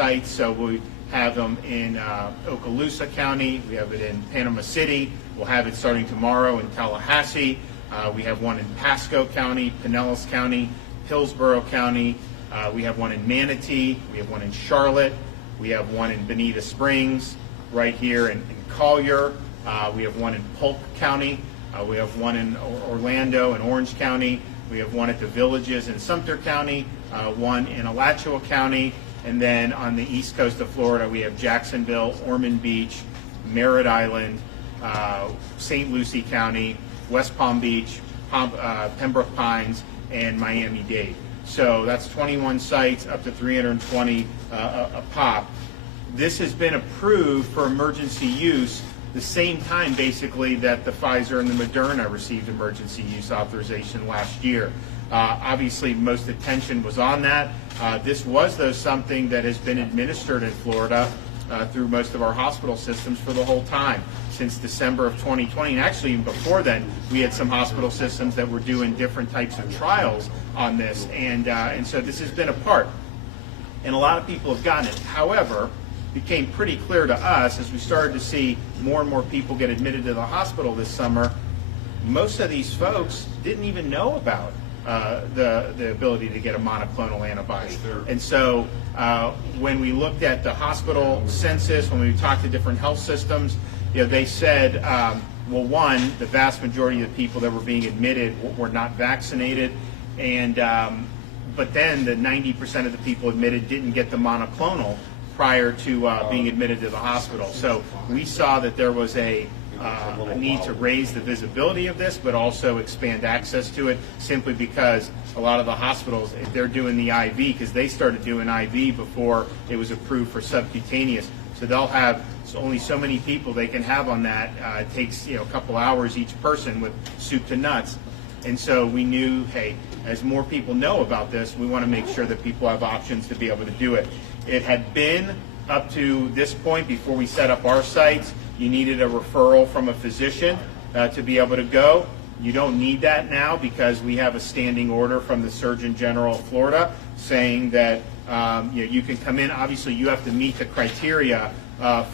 sites. So we have them in Okaloosa County. We have it in Panama City. We'll have it starting tomorrow in Tallahassee. We have one in Pasco County, Pinellas County, Hillsborough County. We have one in Manatee. We have one in Charlotte. We have one in Bonita Springs, right here in Collier. We have one in Polk County. We have one in Orlando and Orange County. We have one at the Villages in Sumter County, one in Alachua County, and then on the east coast of Florida, we have Jacksonville, Ormond Beach, Merritt Island, St. Lucie County, West Palm Beach, Pembroke Pines, and Miami-Dade. So that's 21 sites, up to 320 a pop. This has been approved for emergency use the same time, basically, that the Pfizer and the Moderna received emergency use authorization last year. Obviously, most attention was on that. This was, though, something that has been administered in Florida through most of our hospital systems for the whole time, since December of 2020. And actually, even before then, we had some hospital systems that were doing different types of trials on this. And so this has been a part. And a lot of people have gotten it. However, became pretty clear to us as we started to see more and more people get admitted to the hospital this summer. Most of these folks didn't even know about the ability to get a monoclonal antibody. And so when we looked at the hospital census, when we talked to different health systems, they said, well, one, the vast majority of the people that were being admitted were not vaccinated, and but then the 90% of the people admitted didn't get the monoclonal prior to being admitted to the hospital. So we saw that there was a need to raise the visibility of this, but also expand access to it, simply because a lot of the hospitals, if they're doing the IV, because they started doing IV before it was approved for subcutaneous, so they'll have only so many people they can have on that. It takes a couple hours each person with soup to nuts. And so we knew, hey, as more people know about this, we want to make sure that people have options to be able to do it. It had been up to this point, before we set up our sites, you needed a referral from a physician to be able to go. You don't need that now, because we have a standing order from the Surgeon General of Florida saying that you can come in. Obviously, you have to meet the criteria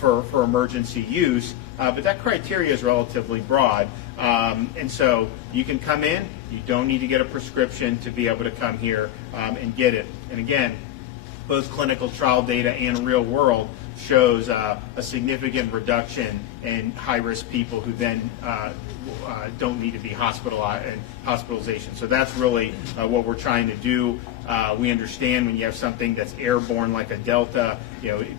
for emergency use, but that criteria is relatively broad. And so you can come in. You don't need to get a prescription to be able to come here and get it. And again, both clinical trial data and real world shows a significant reduction in high-risk people who then don't need to be hospitalized and hospitalization. So that's really what we're trying to do. We understand when you have something that's airborne like a Delta,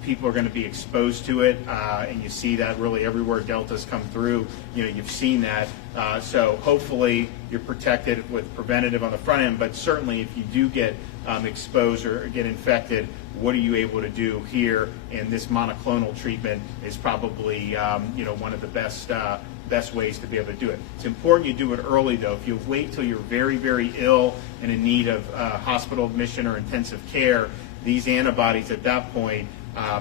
people are going to be exposed to it, and you see that really everywhere Deltas come through. You've seen that. So hopefully you're protected with preventative on the front end, but certainly if you do get exposed or get infected, what are you able to do here? And this monoclonal treatment is probably one of the best ways to be able to do it. It's important you do it early, though. If you wait till you're very, very ill and in need of hospital admission or intensive care, these antibodies at that point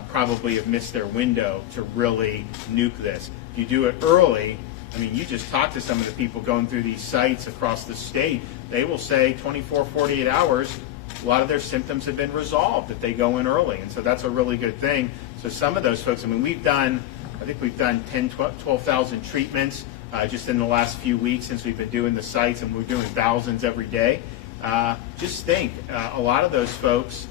probably have missed their window to really nuke this. If you do it early, you just talk to some of the people going through these sites across the state, they will say 24, 48 hours, a lot of their symptoms have been resolved if they go in early. And so that's a really good thing. So some of those folks, I think we've done 10, 12,000 treatments just in the last few weeks since we've been doing the sites, and we're doing thousands every day. Just think, a lot of those folks,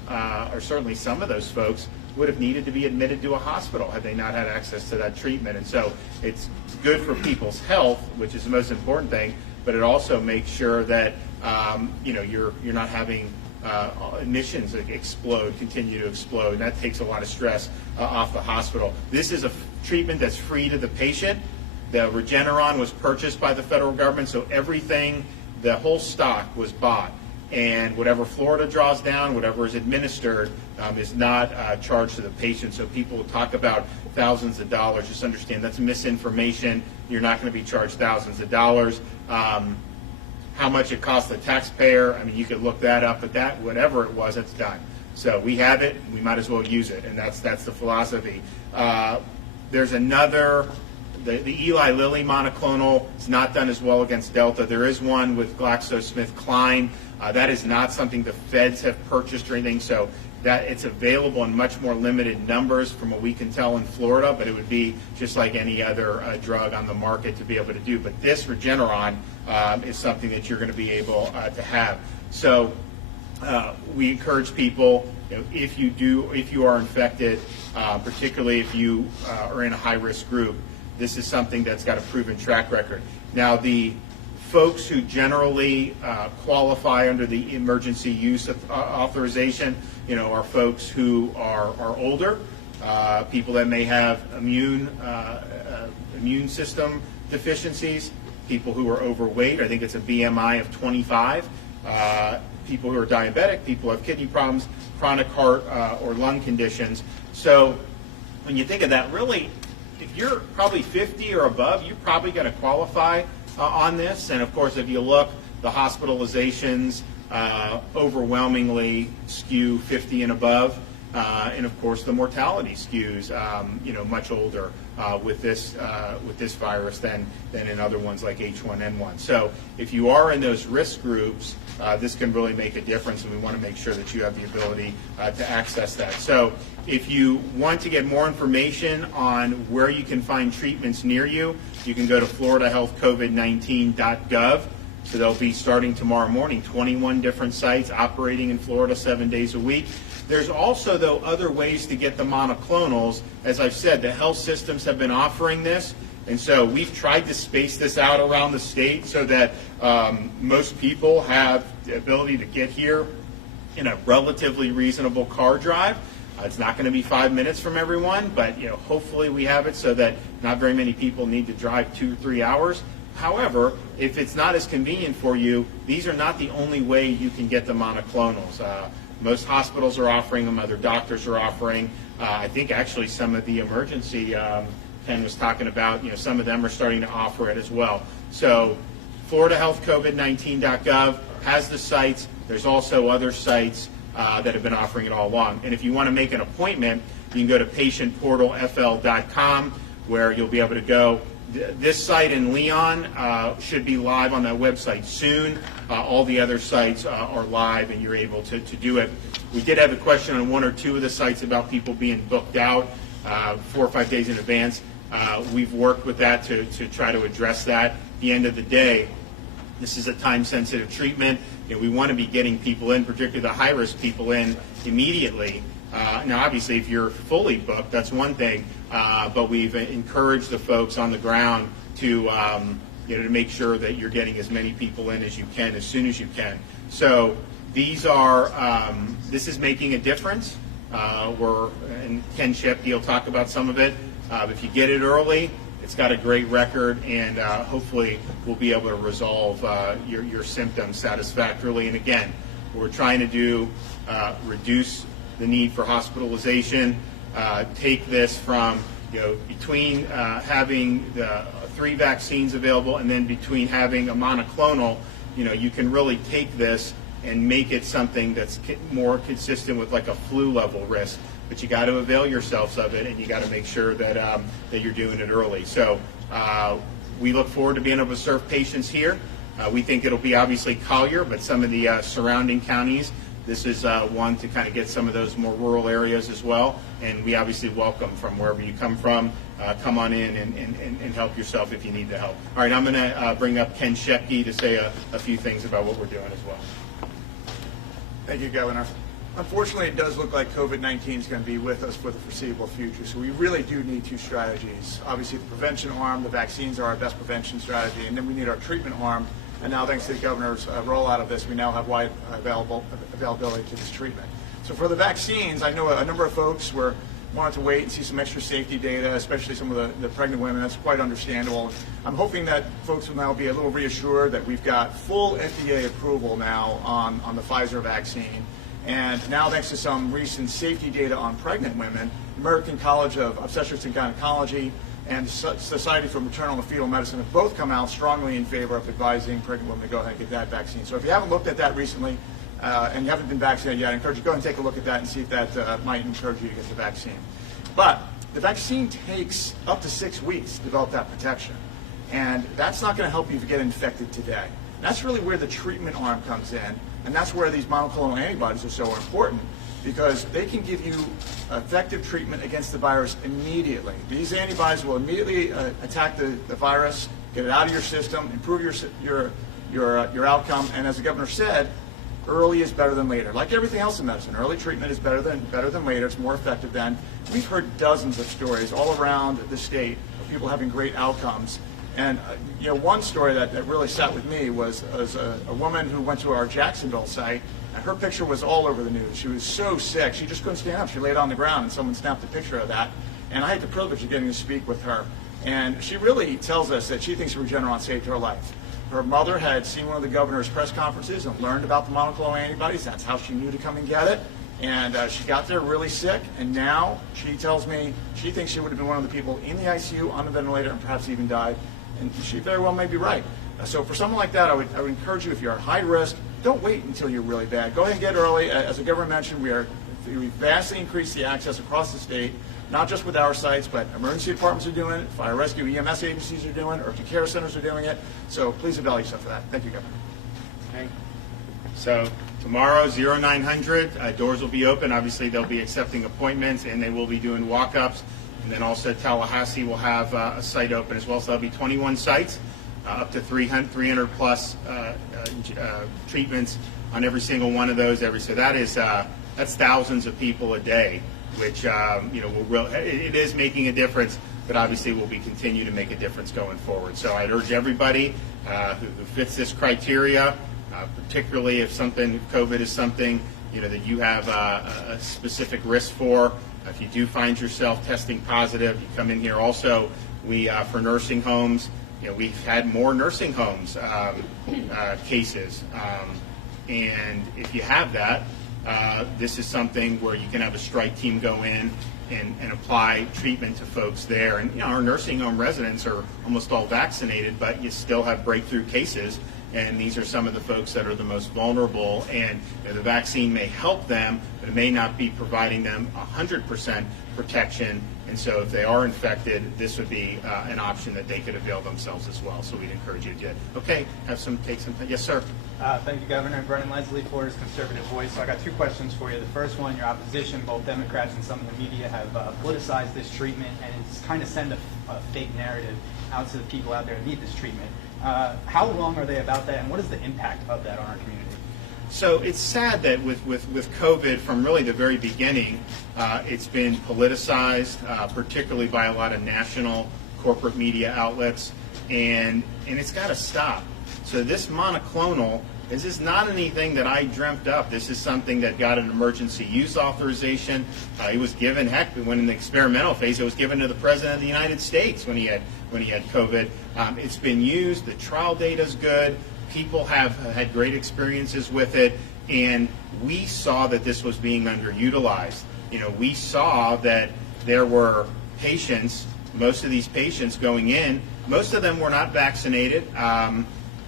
or certainly some of those folks, would have needed to be admitted to a hospital had they not had access to that treatment. And so it's good for people's health, which is the most important thing, but it also makes sure that you're not having admissions continue to explode, and that takes a lot of stress off the hospital. This is a treatment that's free to the patient. The Regeneron was purchased by the federal government, so everything, the whole stock was bought. And whatever Florida draws down, whatever is administered, is not charged to the patient. So people talk about thousands of dollars. Just understand that's misinformation. You're not going to be charged thousands of dollars. How much it costs the taxpayer, you could look that up, but that, whatever it was, it's done. So we have it, we might as well use it, and that's the philosophy. There's another, the Eli Lilly monoclonal is not done as well against Delta. There is one with GlaxoSmithKline. That is not something the feds have purchased or anything, so that it's available in much more limited numbers from what we can tell in Florida, but it would be just like any other drug on the market to be able to do. But this Regeneron is something that you're going to be able to have. So we encourage people, if you are infected, particularly if you are in a high-risk group, this is something that's got a proven track record. Now, the folks who generally qualify under the emergency use authorization, are folks who are older, people that may have immune system deficiencies, people who are overweight. I think it's a BMI of 25. People who are diabetic, people who have kidney problems, chronic heart or lung conditions. So when you think of that, really, if you're probably 50 or above, you're probably going to qualify on this. And of course, if you look, the hospitalizations overwhelmingly skew 50 and above. And of course, the mortality skews, much older with this virus than in other ones like H1N1. So if you are in those risk groups, this can really make a difference, and we want to make sure that you have the ability to access that. So if you want to get more information on where you can find treatments near you, you can go to floridahealthcovid19.gov. So they'll be starting tomorrow morning, 21 different sites operating in Florida 7 days a week. There's also, though, other ways to get the monoclonals. As I've said, the health systems have been offering this, and so we've tried to space this out around the state so that most people have the ability to get here in a relatively reasonable car drive. It's not going to be 5 minutes from everyone, but hopefully we have it so that not very many people need to drive 2 or 3 hours. However, if it's not as convenient for you, these are not the only way you can get the monoclonals. Most hospitals are offering them, other doctors are offering. I think actually some of the emergency, Ken was talking about, some of them are starting to offer it as well. So floridahealthcovid19.gov has the sites. There's also other sites that have been offering it all along. And if you want to make an appointment, you can go to patientportalfl.com, where you'll be able to go. This site in Leon should be live on that website soon. All the other sites are live, and you're able to do it. We did have a question on 1 or 2 of the sites about people being booked out 4 or 5 days in advance. We've worked with that to try to address that. At the end of the day, this is a time-sensitive treatment. We want to be getting people in, particularly the high-risk people, in immediately. Now, obviously, if you're fully booked, that's one thing, but we've encouraged the folks on the ground to to make sure that you're getting as many people in as you can, as soon as you can. So this is making a difference. And Ken Shepke will talk about some of it. If you get it early, it's got a great record, and hopefully we'll be able to resolve your symptoms satisfactorily. And again, what we're trying to do, reduce the need for hospitalization, take this from, between having the 3 vaccines available and then between having a monoclonal, you can really take this and make it something that's more consistent with like a flu level risk. But you got to avail yourselves of it, and you got to make sure that that you're doing it early. So we look forward to being able to serve patients here. We think it'll be obviously Collier, but some of the surrounding counties. This is one to kind of get some of those more rural areas as well. And we obviously welcome from wherever you come from. Come on in and help yourself if you need the help. All right, I'm going to bring up Ken Shepke to say a few things about what we're doing as well. Thank you, Governor. Unfortunately, it does look like COVID-19 is going to be with us for the foreseeable future, so we really do need 2 strategies. Obviously, the prevention arm, the vaccines are our best prevention strategy, and then we need our treatment arm. And now, thanks to the governor's rollout of this, we now have wide availability to this treatment. So for the vaccines, I know a number of folks wanted to wait and see some extra safety data, especially some of the pregnant women. That's quite understandable. I'm hoping that folks will now be a little reassured that we've got full FDA approval now on the Pfizer vaccine. And now, thanks to some recent safety data on pregnant women, American College of Obstetrics and Gynecology and Society for Maternal and Fetal Medicine have both come out strongly in favor of advising pregnant women to go ahead and get that vaccine. So if you haven't looked at that recently and you haven't been vaccinated yet, I encourage you to go and take a look at that and see if that might encourage you to get the vaccine. But the vaccine takes up to 6 weeks to develop that protection. And that's not going to help you get infected today. And that's really where the treatment arm comes in. And that's where these monoclonal antibodies are so important, because they can give you effective treatment against the virus immediately. These antibodies will immediately attack the virus, get it out of your system, improve your outcome, and as the governor said, early is better than later. Like everything else in medicine, early treatment is better than later. It's more effective than. We've heard dozens of stories all around the state of people having great outcomes. And one story that really sat with me was a woman who went to our Jacksonville site, and her picture was all over the news. She was so sick, she just couldn't stand up. She laid on the ground, and someone snapped a picture of that. And I had the privilege of getting to speak with her. And she really tells us that she thinks Regeneron saved her life. Her mother had seen one of the governor's press conferences and learned about the monoclonal antibodies. That's how she knew to come and get it. And she got there really sick, and now she tells me she thinks she would have been one of the people in the ICU on the ventilator and perhaps even died. And she very well may be right. So for someone like that, I would encourage you, if you're at high risk, don't wait until you're really bad. Go ahead and get early. As the governor mentioned, we vastly increased the access across the state, not just with our sites, but emergency departments are doing it, fire rescue EMS agencies are doing it, urgent care centers are doing it. So please avail yourself of that. Thank you, Governor. Okay. So tomorrow, 0900, doors will be open. Obviously, they'll be accepting appointments, and they will be doing walk-ups. And then also Tallahassee will have a site open as well. So there'll be 21 sites, up to 300 plus treatments on every single one of those. So that's thousands of people a day, which it is making a difference, but obviously will be continue to make a difference going forward. So I'd urge everybody who fits this criteria, particularly if COVID is something that you have a specific risk for. If you do find yourself testing positive, you come in here. Also, we for nursing homes, we've had more nursing homes cases, and if you have that, this is something where you can have a strike team go in and apply treatment to folks there. And our nursing home residents are almost all vaccinated, but you still have breakthrough cases. And these are some of the folks that are the most vulnerable, and the vaccine may help them, but it may not be providing them 100% protection. And so if they are infected, this would be an option that they could avail themselves as well. So we'd encourage you to take some time. Yes, sir. Thank you, Governor. Brennan Leslie, Florida's conservative voice. So I got two questions for you. The first one, your opposition, both Democrats and some of the media, have politicized this treatment, and it's kind of send a fake narrative out to the people out there who need this treatment. How long are they about that, and what is the impact of that on our community? So it's sad that with COVID, from really the very beginning, it's been politicized, particularly by a lot of national corporate media outlets, and it's got to stop. So this monoclonal, this is not anything that I dreamt up. This is something that got an emergency use authorization. It was given, when in the experimental phase, it was given to the President of the United States when he had COVID. It's been used. The trial data is good. People have had great experiences with it, and we saw that this was being underutilized. We saw that there were patients, most of these patients going in, most of them were not vaccinated,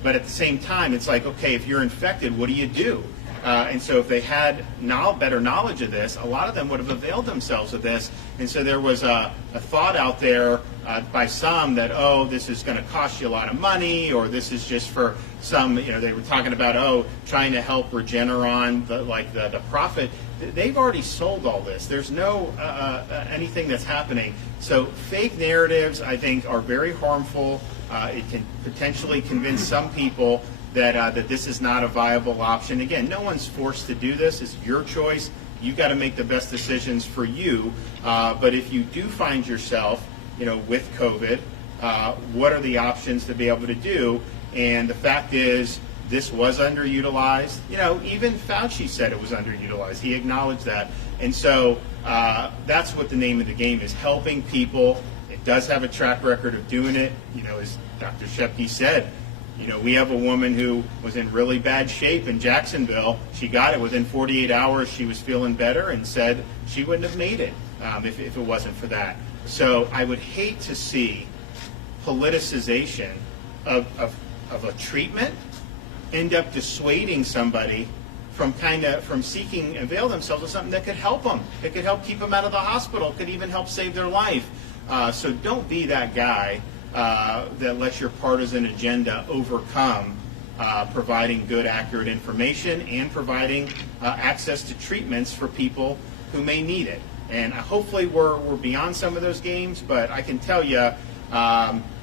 but at the same time, it's like, okay, if you're infected, what do you do? And so if they had better knowledge of this, a lot of them would have availed themselves of this. And so there was a thought out there by some that, this is going to cost you a lot of money, or this is just for some, they were talking about, trying to help Regeneron, the profit. They've already sold all this. There's no anything that's happening. So fake narratives, I think, are very harmful. It can potentially convince some people that this is not a viable option. Again, no one's forced to do this. It's your choice. You've got to make the best decisions for you. But if you do find yourself, with COVID, what are the options to be able to do? And the fact is, this was underutilized. Even Fauci said it was underutilized. He acknowledged that. And so that's what the name of the game is, helping people. It does have a track record of doing it. As Dr. Shepke said, we have a woman who was in really bad shape in Jacksonville. She got it within 48 hours. She was feeling better and said she wouldn't have made it if it wasn't for that. So I would hate to see politicization of a treatment end up dissuading somebody from avail themselves of something that could help them. It could help keep them out of the hospital. It could even help save their life. So don't be that guy that lets your partisan agenda overcome providing good, accurate information and providing access to treatments for people who may need it. And hopefully we're beyond some of those games, but I can tell you,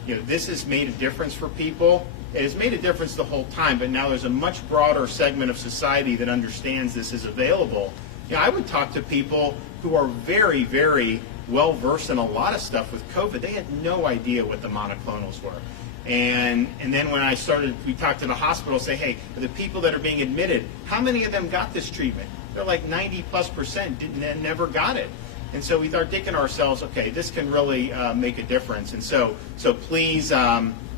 this has made a difference for people. It has made a difference the whole time, but now there's a much broader segment of society that understands this is available. I would talk to people who are very, very well versed in a lot of stuff with COVID. They had no idea what the monoclonals were. And then when we talked to the hospital, say, hey, the people that are being admitted, how many of them got this treatment? They're like 90+% never got it. And so we started thinking to ourselves, okay, this can really make a difference. And so please,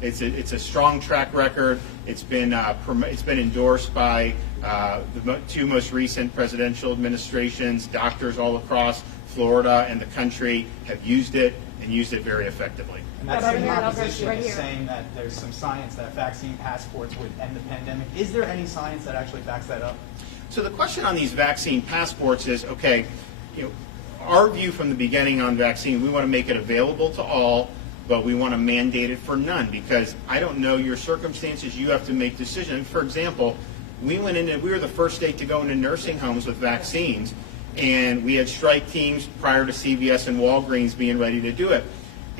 it's a strong track record. It's been endorsed by the two most recent presidential administrations. Doctors all across Florida and the country have used it and used it very effectively. And that same opposition is saying that there's some science that vaccine passports would end the pandemic. Is there any science that actually backs that up? So the question on these vaccine passports is, okay, our view from the beginning on vaccine, we want to make it available to all, but we want to mandate it for none, because I don't know your circumstances. You have to make decisions. For example, we were the first state to go into nursing homes with vaccines, and we had strike teams prior to CVS and Walgreens being ready to do it.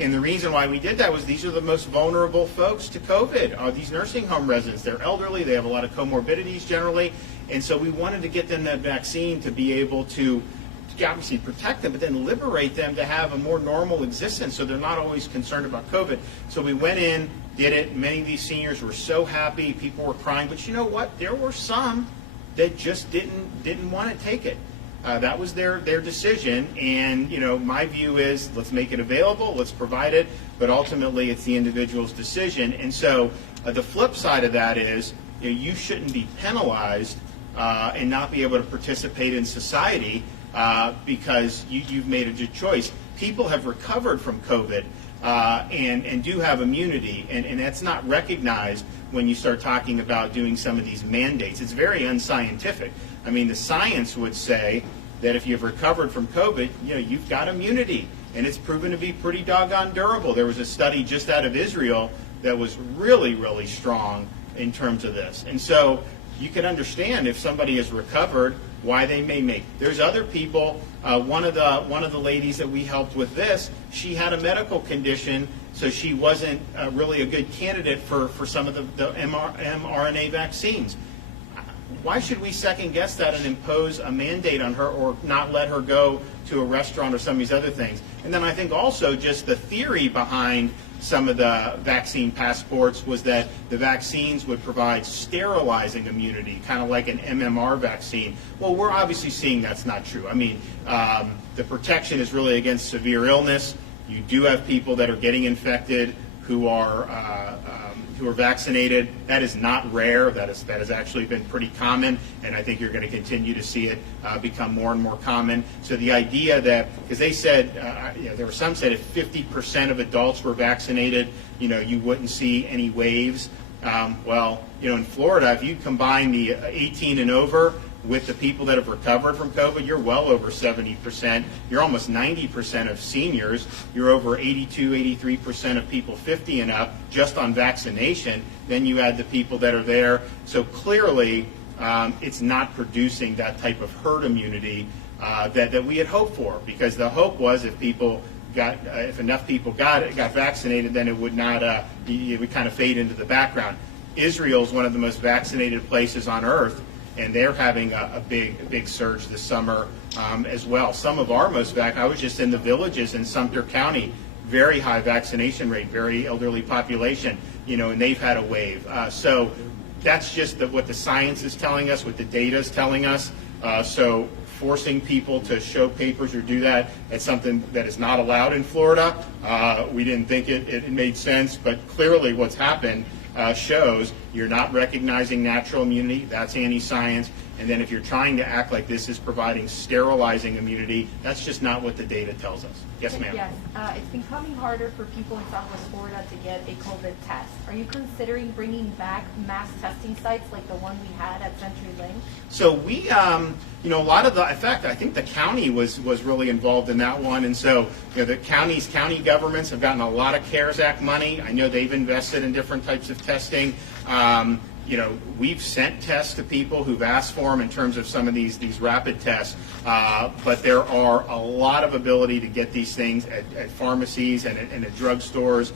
And the reason why we did that was these are the most vulnerable folks to COVID, these nursing home residents. They're elderly, they have a lot of comorbidities generally, and so we wanted to get them that vaccine to be able to obviously protect them, but then liberate them to have a more normal existence so they're not always concerned about COVID. So we went in, did it. Many of these seniors were so happy, people were crying, but you know what? There were some that just didn't want to take it. That was their decision, and my view is let's make it available, let's provide it, but ultimately it's the individual's decision. And so the flip side of that is you shouldn't be penalized and not be able to participate in society because you've made a good choice. People have recovered from COVID and do have immunity, and that's not recognized when you start talking about doing some of these mandates. It's very unscientific. I mean, the science would say that if you've recovered from COVID, you've got immunity, and it's proven to be pretty doggone durable. There was a study just out of Israel that was really, really strong in terms of this. And so you can understand if somebody has recovered, why they may make. There's other people. One of the ladies that we helped with this, she had a medical condition, so she wasn't really a good candidate for some of the mRNA vaccines. Why should we second guess that and impose a mandate on her or not let her go to a restaurant or some of these other things? And then I think also just the theory behind some of the vaccine passports was that the vaccines would provide sterilizing immunity, kind of like an MMR vaccine. Well, we're obviously seeing that's not true. I mean, the protection is really against severe illness. You do have people that are getting infected who are vaccinated. That is not rare. That has actually been pretty common, and I think you're going to continue to see it become more and more common. So the idea that, because they said, there were some said if 50% of adults were vaccinated, you wouldn't see any waves. Well, in Florida, if you combine the 18 and over with the people that have recovered from COVID, you're well over 70%. You're almost 90% of seniors. You're over 82, 83% of people 50 and up just on vaccination. Then you add the people that are there. So clearly, it's not producing that type of herd immunity that we had hoped for, because the hope was if enough people got vaccinated, then it would not, it would kind of fade into the background. Israel is one of the most vaccinated places on earth, and they're having a big surge this summer as well. Some of our I was just in the villages in Sumter County, very high vaccination rate, very elderly population, and they've had a wave. So that's just what the science is telling us, what the data is telling us. So forcing people to show papers or do that, it's something that is not allowed in Florida. We didn't think it made sense, but clearly what's happened shows you're not recognizing natural immunity. That's anti-science. And then if you're trying to act like this is providing sterilizing immunity, that's just not what the data tells us. Yes, ma'am. Yes, it's becoming harder for people in Southwest Florida to get a COVID test. Are you considering bringing back mass testing sites like the one we had at CenturyLink? So we, a lot of in fact, I think the county was really involved in that one. And so, the county governments have gotten a lot of CARES Act money. I know they've invested in different types of testing. we've sent tests to people who've asked for them in terms of some of these rapid tests, but there are a lot of ability to get these things at pharmacies and at drugstores.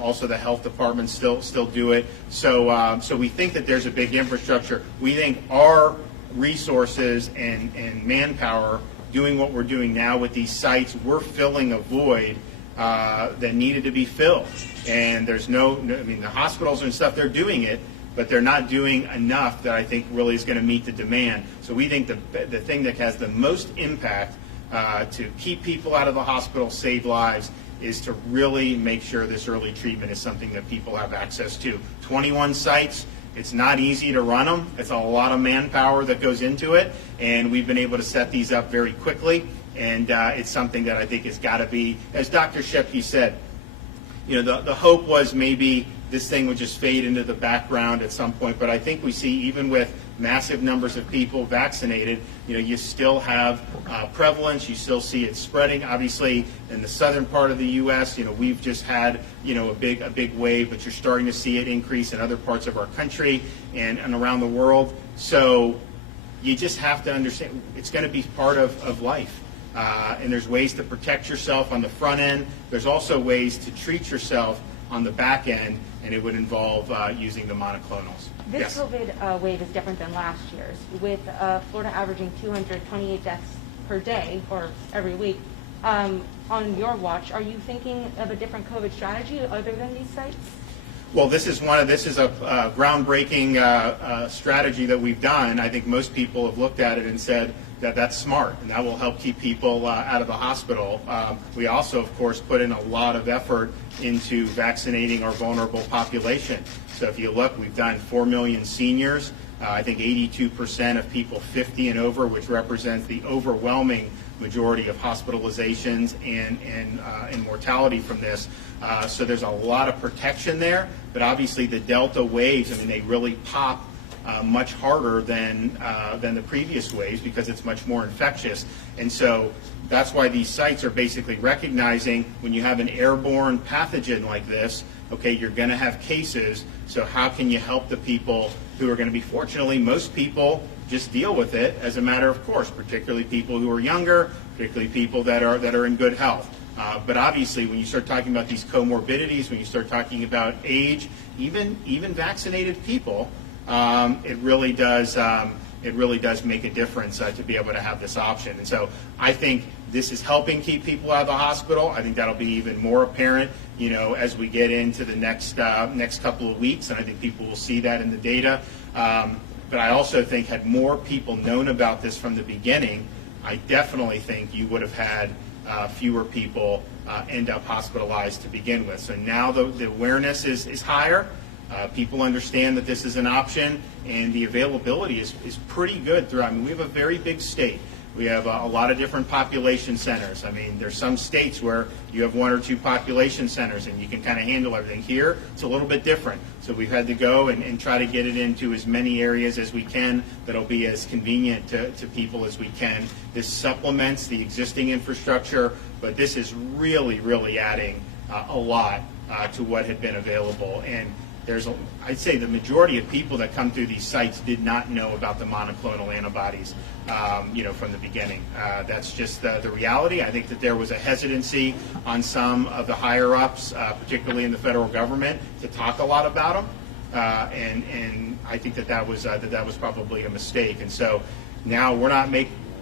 Also, the health departments still do it. So we think that there's a big infrastructure. We think our resources and manpower doing what we're doing now with these sites, we're filling a void that needed to be filled. And there's the hospitals and stuff, they're doing it, but they're not doing enough that I think really is going to meet the demand. So we think the thing that has the most impact to keep people out of the hospital, save lives, is to really make sure this early treatment is something that people have access to. 21 sites, it's not easy to run them. It's a lot of manpower that goes into it, and we've been able to set these up very quickly, and it's something that I think has got to be, as Dr. Shepke said, the hope was maybe this thing would just fade into the background at some point, but I think we see, even with massive numbers of people vaccinated, you still have prevalence, you still see it spreading. Obviously, in the southern part of the U.S., we've just had, a big wave, but you're starting to see it increase in other parts of our country and around the world. So you just have to understand it's going to be part of life. And there's ways to protect yourself on the front end. There's also ways to treat yourself on the back end, and it would involve using the monoclonals. This Yes. COVID wave is different than last year's, with Florida averaging 228 deaths per day or every week. On your watch, are you thinking of a different COVID strategy other than these sites? Well, this is a groundbreaking strategy that we've done. I think most people have looked at it and said that that's smart, and that will help keep people out of the hospital. We also, of course, put in a lot of effort into vaccinating our vulnerable population. So if you look, we've done 4 million seniors. I think 82% of people 50 and over, which represents the overwhelming majority of hospitalizations and mortality from this. So there's a lot of protection there, but obviously the Delta waves, they really pop much harder than the previous waves because it's much more infectious. And so that's why these sites are basically recognizing when you have an airborne pathogen like this, okay, you're going to have cases, so how can you help the people who are going to be, fortunately, most people just deal with it as a matter of course, particularly people who are younger, particularly people that are in good health. But obviously, when you start talking about these comorbidities, when you start talking about age, even vaccinated people, it really does make a difference to be able to have this option. And so I think this is helping keep people out of the hospital. I think that'll be even more apparent, as we get into the next couple of weeks, and I think people will see that in the data. But I also think had more people known about this from the beginning, I definitely think you would have had fewer people end up hospitalized to begin with. So now the awareness is higher. People understand that this is an option, and the availability is pretty good throughout. We have a very big state. We have a lot of different population centers. There's some states where you have 1 or 2 population centers and you can kind of handle everything. Here, it's a little bit different. So we've had to go and try to get it into as many areas as we can that'll be as convenient to people as we can. This supplements the existing infrastructure, but this is really, really adding a lot to what had been available. And I'd say the majority of people that come through these sites did not know about the monoclonal antibodies, from the beginning. That's just the reality. I think that there was a hesitancy on some of the higher ups, particularly in the federal government, to talk a lot about them, and I think that was probably a mistake. And so now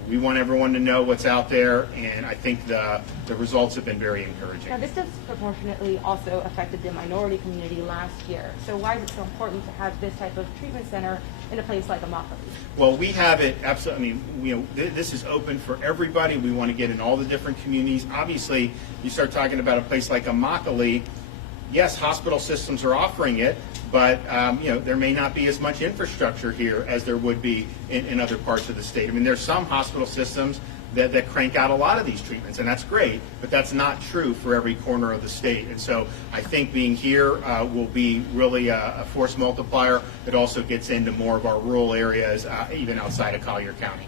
we want everyone to know what's out there, and I think the results have been very encouraging. Now, this disproportionately also affected the minority community last year. So why is it so important to have this type of treatment center in a place like Immokalee? Well, we have it absolutely. This is open for everybody. We want to get in all the different communities. Obviously, you start talking about a place like Immokalee. Yes, hospital systems are offering it, but there may not be as much infrastructure here as there would be in other parts of the state. There's some hospital systems that crank out a lot of these treatments, and that's great, but that's not true for every corner of the state. And so I think being here will be really a force multiplier. It also gets into more of our rural areas, even outside of Collier County.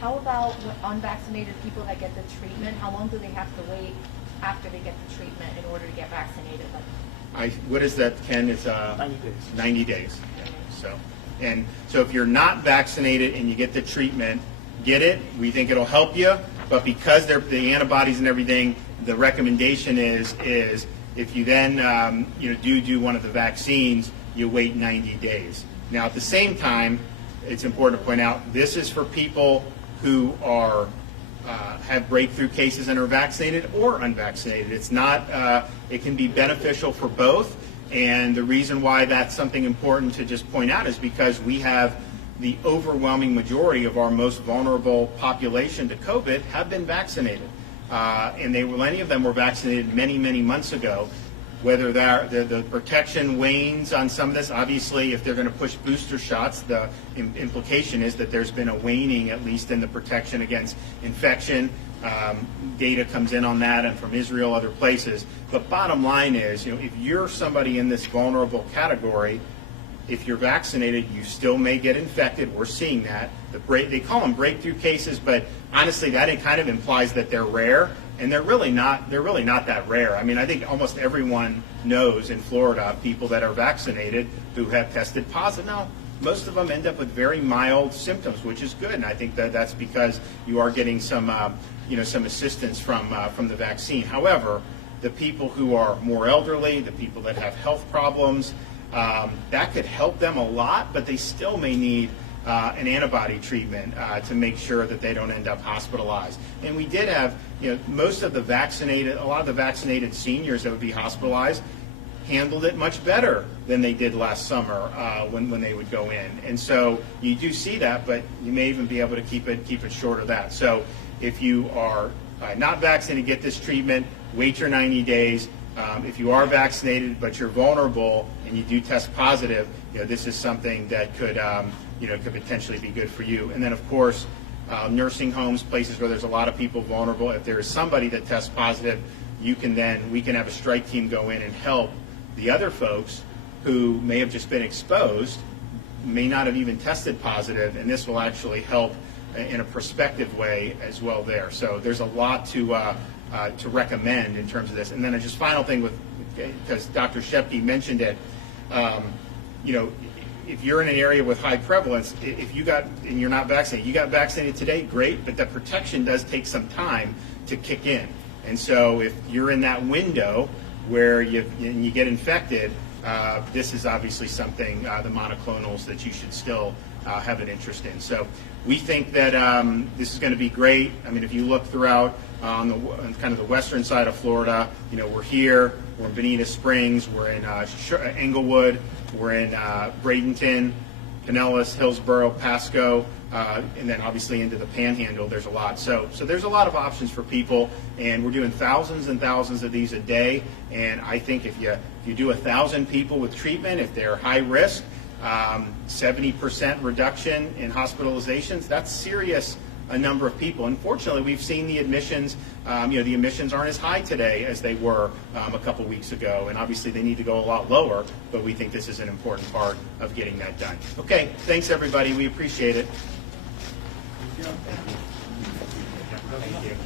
How about unvaccinated people that get the treatment? How long do they have to wait after they get the treatment in order to get vaccinated? What is that, Ken? It's 90 days. 90 days. So if you're not vaccinated and you get the treatment, get it. We think it'll help you, but because they're the antibodies and everything, the recommendation is if you then do one of the vaccines, you wait 90 days. Now at the same time, it's important to point out this is for people who are have breakthrough cases and are vaccinated or unvaccinated. It's not. It can be beneficial for both. And the reason why that's something important to just point out is because we have the overwhelming majority of our most vulnerable population to COVID have been vaccinated. And many of them were vaccinated many, many months ago. Whether the protection wanes on some of this, obviously if they're going to push booster shots, the implication is that there's been a waning, at least in the protection against infection. Data comes in on that and from Israel, other places. But bottom line is, if you're somebody in this vulnerable category, if you're vaccinated, you still may get infected. We're seeing that. They call them breakthrough cases, but honestly, that kind of implies that they're rare, and they're really not. They're really not that rare. I mean, I think almost everyone knows in Florida people that are vaccinated who have tested positive. Now, most of them end up with very mild symptoms, which is good, and I think that's because you are getting some assistance from the vaccine. However, the people who are more elderly, the people that have health problems, that could help them a lot, but they still may need an antibody treatment to make sure that they don't end up hospitalized. And we did have, a lot of the vaccinated seniors that would be hospitalized handled it much better than they did last summer when they would go in. And so you do see that, but you may even be able to keep it short of that. So if you are not vaccinated, get this treatment, wait your 90 days. If you are vaccinated but you're vulnerable and you do test positive, this is something that could potentially be good for you. And then, of course, nursing homes, places where there's a lot of people vulnerable. If there is somebody that tests positive, we can have a strike team go in and help the other folks who may have just been exposed, may not have even tested positive, and this will actually help in a prospective way as well there. So there's a lot to recommend in terms of this. And then just final thing because Dr. Shepke mentioned it, if you're in an area with high prevalence, if you got, and you're not vaccinated, you got vaccinated today, great, but that protection does take some time to kick in. And so if you're in that window where you get infected, this is obviously something, the monoclonals, that you should still have an interest in. So we think that this is going to be great. I mean, if you look throughout on kind of the western side of Florida, we're here, we're in Bonita Springs, we're in Englewood, we're in Bradenton, Pinellas, Hillsborough, Pasco, and then obviously into the Panhandle. There's a lot. So there's a lot of options for people, and we're doing thousands and thousands of these a day. And I think if you do 1,000 people with treatment, if they're high risk, 70% reduction in hospitalizations, that's serious. A number of people. Unfortunately, we've seen the admissions. The admissions aren't as high today as they were a couple weeks ago, and obviously they need to go a lot lower. But we think this is an important part of getting that done. Okay, thanks everybody. We appreciate it. Thank you.